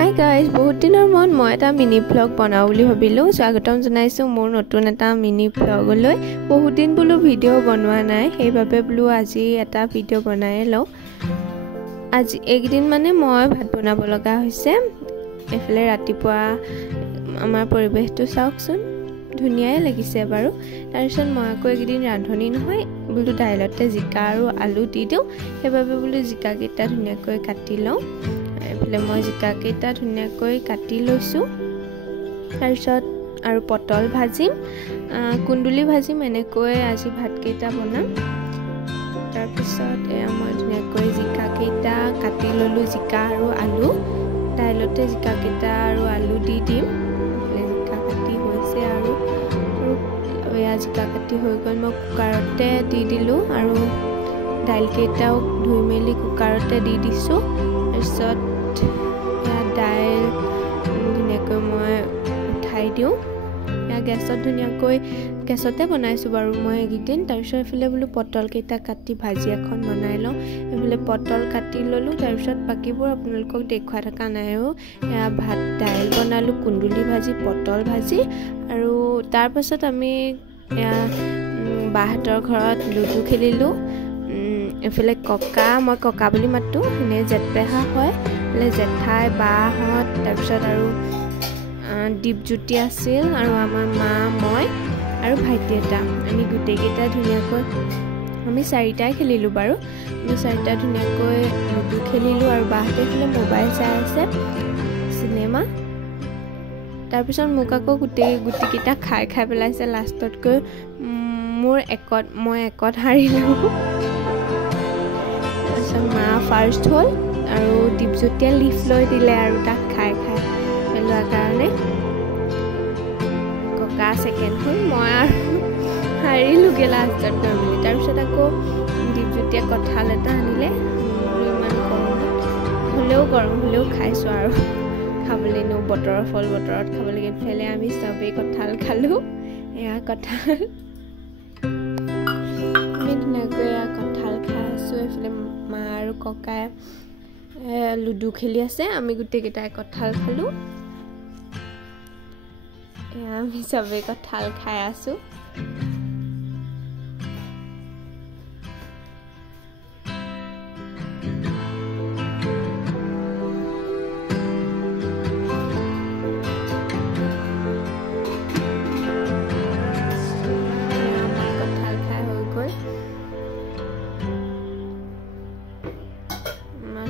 Hi guys, বহুত দিনৰ মন মই এটা মিনি ব্লগ বনাও বুলি ভাবিলো। স্বাগতম জনাইছো মোৰ নতুন এটা মিনি ব্লগলৈ। বহুত দিন বুলো ভিডিও বনোৱা নাই, সেইভাবে বুলো আজি এটা ভিডিও বনাই লও। আজি একদিন মানে মই ভাত বনাব লগা হৈছে। এফালে ৰাতিপুৱা আমাৰ পৰিবেশটো চাওকচোন, ধুনিয়াই লাগিছে বাৰু। তাৰপিছত মই আকৌ একদিন ৰান্ধনি নহয় বুলো দাইলতে জিকা আৰু আলু দি দিও, সেইভাবে বুলো জিকা কেইটা ধুনিয়াকৈ কাটি লও। এফালে মই জিকা কেইটা ধুনিয়াকৈ কাটি লৈছো। তাৰপিছত আৰু পটল ভাজিম, কুন্দুলি ভাজিম, এনেকৈ আজি ভাত কেইটা বনাম। তাৰপিছত মই ধুনিয়াকৈ জিকা কেইটা কাটি ললো, জিকা আৰু আলু দাইলতে জিকা কেইটা আৰু আলু দি দিম। জিকা কাটি হৈছে আৰু জিকা কাটি হৈ গ'ল, মই কুকাৰতে দি দিলো আৰু দাইল কেইটাও ধুই মেলি কুকাৰতে দি দিছো। তাৰপিছত দাইল ধুনিয়াকৈ মই উঠাই দিওঁ। গেছত ধুনিয়াকৈ গেছতে বনাইছো বাৰু মই একদিন। তাৰপিছত এফালে বুলো পটল কেইটা কাটি ভাজি এখন বনাই লওঁ। এফালে পটল কাটি ললো, তাৰপিছত বাকিবোৰ আপোনালোকক দেখুৱা থকা নাইও। ভাত দাইল বনালো, কুন্দুলি ভাজি, পটল ভাজি, আৰু তাৰপাছত আমি বাহঁতৰ ঘৰত লুডু খেলিলো। এফালে ককা, মই ককা বুলি মাতো, এনে জেঠপেহা হয়, এফালে জেঠাই বাহঁত, তাৰপিছত আৰু দীপজ্যোতি আছিল, আৰু আমাৰ মা, মই আৰু ভাইটি এটা, আমি গোটেইকেইটা ধুনীয়াকৈ আমি চাৰিটাই খেলিলো বাৰু। আমি চাৰিটা ধুনীয়াকৈ লুডু খেলিলো, আৰু বাহঁতে খেলি মোবাইল চাই আছে, চিনেমা। তাৰপিছত মোক আকৌ গুটিকেইটা খাই পেলাইছে লাষ্টতকৈ। মই একত হাৰিলো। তাৰপিছত মা ফাৰ্ষ্ট হ'ল, আৰু দীপজ্যোতিয়ে লিফ লৈ দিলে আৰু তাক খাই পেলোৱাৰ কাৰণে। ককা ছেকেণ্ড হ'ল, মই আৰু হাৰিলোগে লাষ্টত গৈ মেলি। তাৰপিছত আকৌ দীপজ্যোতিয়ে কঁঠাল এটা আনিলে, ইমান গৰম হ'লেও খাইছো আৰু খাবলৈ নো বতৰৰ ফল বতৰত খাব লাগে। ফেলে আমি চবেই কঁঠাল খালো। এয়া কঁঠাল আমি ধুনীয়াকৈ কঁঠাল খাই আছো। এইফালে মা আৰু ককাই লুডু খেলি আছে, আমি গোটেইকেইটাই কঁঠাল খালো। আমি চবেই কঁঠাল খাই আছো।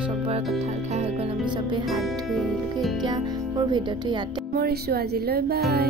চবৰে কঁঠাল খাই হৈ গ'ল, আমি চবেই হাত ধুই আহিলোগে। এতিয়া মোৰ ভিডিঅ'টো ইয়াতে মৰিছো আজিলৈ, বাই।